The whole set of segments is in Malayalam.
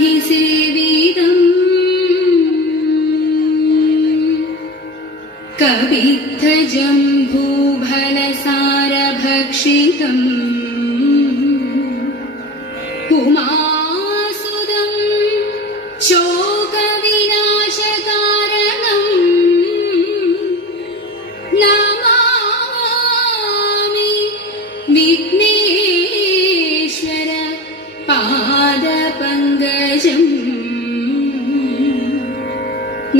ഭൂതഗണാധിസേവിതം കവിദ്ധജംഭൂഫലസാരഭക്ഷിതം ഉമാസുതം ശോകവിനാശകാരണം നമാമി വിഘ്നേശ്വര പാദപങ്കജം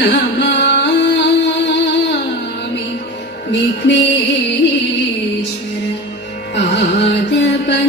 നമാമി വിഘ്നേശ്വര പാദപങ്കജം.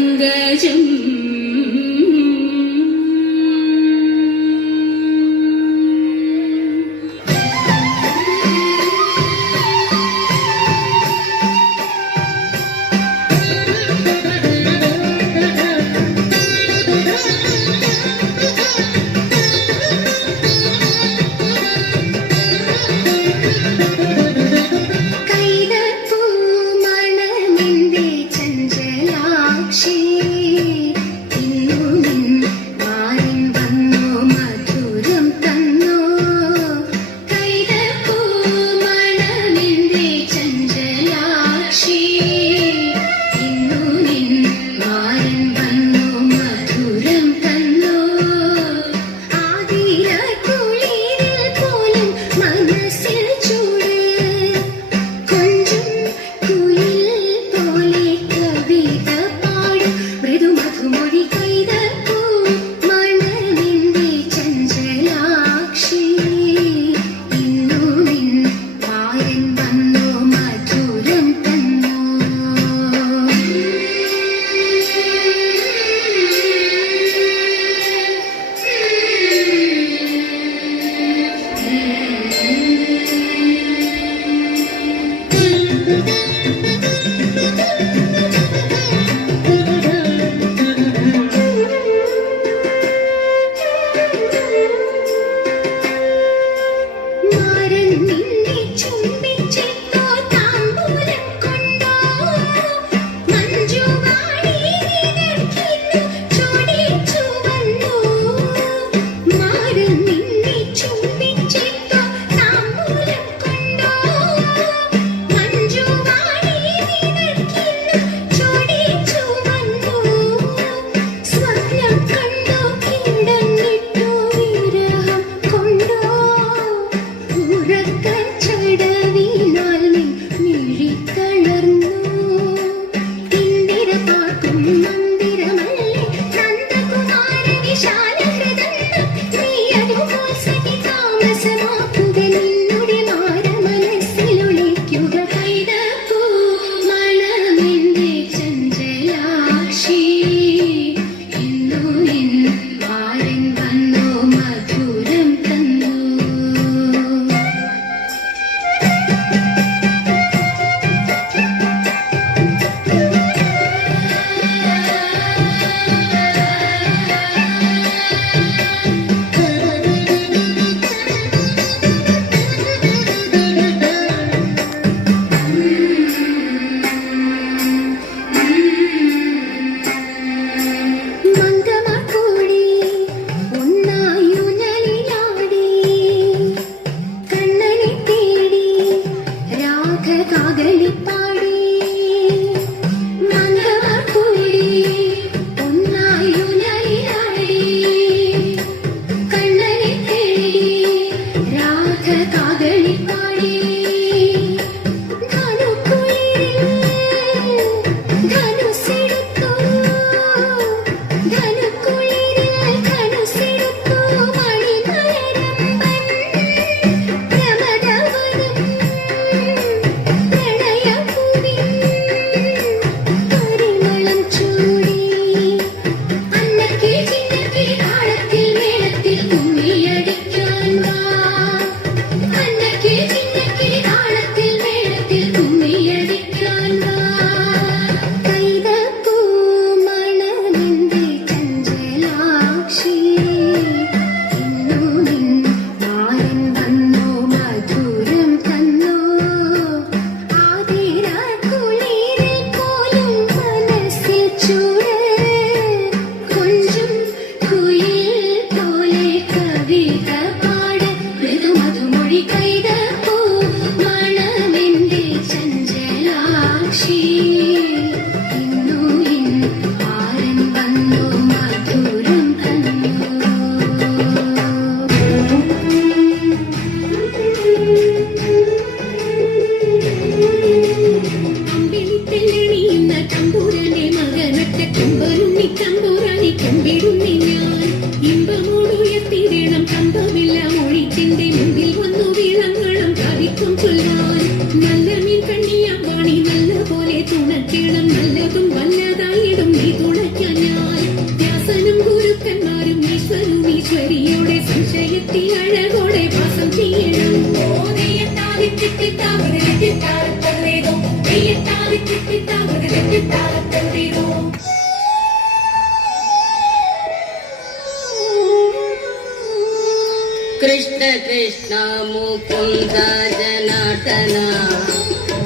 कृष्ण कृष्ण मुकुंद जनार्दन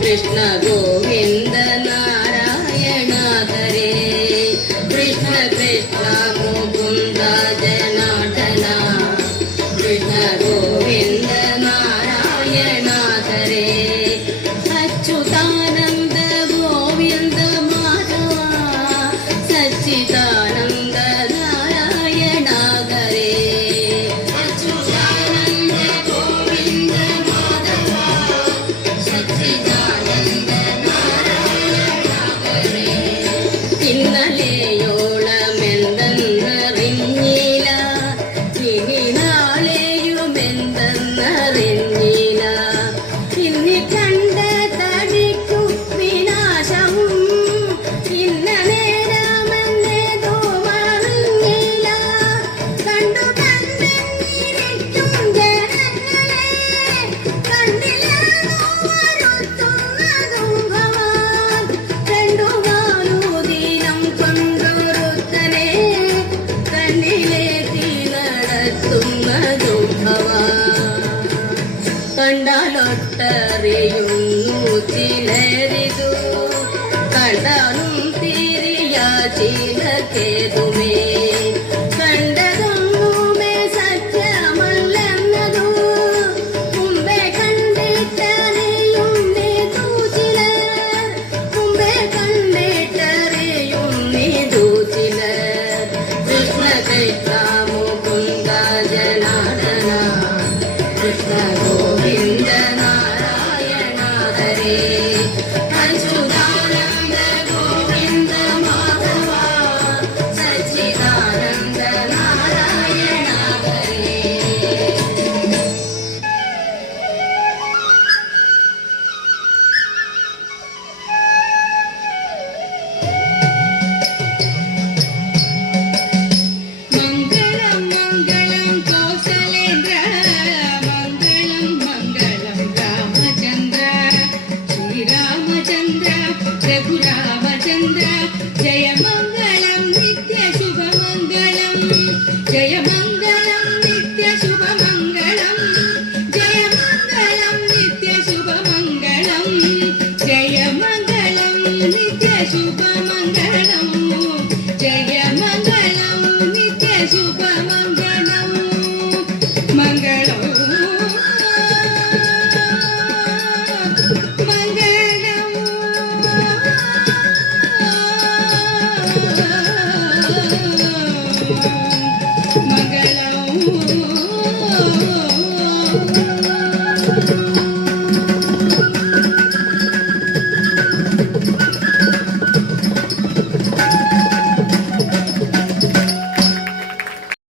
कृष्ण गोविंद नारायण हरे कृष्ण कृष्ण मुकुंद जनार्दन कृष्ण गोविंद नारायण हरे अच्युतानंद गोविंद माधव सच्चिदानंद नारायण हरे अच्युतानंद गोविंद माधव सच्चिदानंद नारायण हरे ഇന്നലെയോളമെന്തെന്നറിഞ്ഞില്ല ഇനി നാളെയുമെന്തെന്നറിഞ്ഞില്ല ഇന്നി കണ്ട തടിക്കു വിനാശവും ഇന്ന നേരമെന്നേതോ അറിഞ്ഞില്ല കണ്ടു കണ്ടെന്നിരിക്കും ജനങ്ങളെ കണ്ടില്ലെന്നു വരുത്തുന്നതും ഭവാൻ രണ്ടു നാലു ദിനം കൊണ്ടൊരുത്തനെ കണ്ണിലേറ്റി നടത്തുന്നതും ഭവാൻ കണ്ടാലൊട്ടറിയുന്നു ചിലരിതു കണ്ടാലും തിരിയ ചിലക്കേതുമേ കണ്ടതൊന്നുമേ സത്യമല്ലെന്നതു മുമ്പേ കണ്ടിട്ടറിയുന്നേതു ചിലർ മുമ്പേ കണ്ടിട്ടറിയുന്നേതു ചിലർ കൃഷ്ണ കൃഷ്ണ മുകുന്ദ ജനാർദന कृष्ण गोविंद नारायण हरे अच्युतानंद गोविंद माधव सच्चिदानंद नारायण हरे मङ्गलं मङ्गलं कौसलेन्द्र मङ्गलं मङ्गलं रामचन्द्र श्रीरामचन्द्र रघुरामचन्द्र जय मङ्गलं नित्य शुभमङ्गलं जय मङ्गलं नित्य शुभमङ्गलं जय मङ्गलं नित्य शुभमङ्गलं जय मङ्गलं नित्य शुभमङ्गलं जय मङ्गलं नित्य शुभमङ्गलं मङ्गलं मङ्गलं मङ्गलं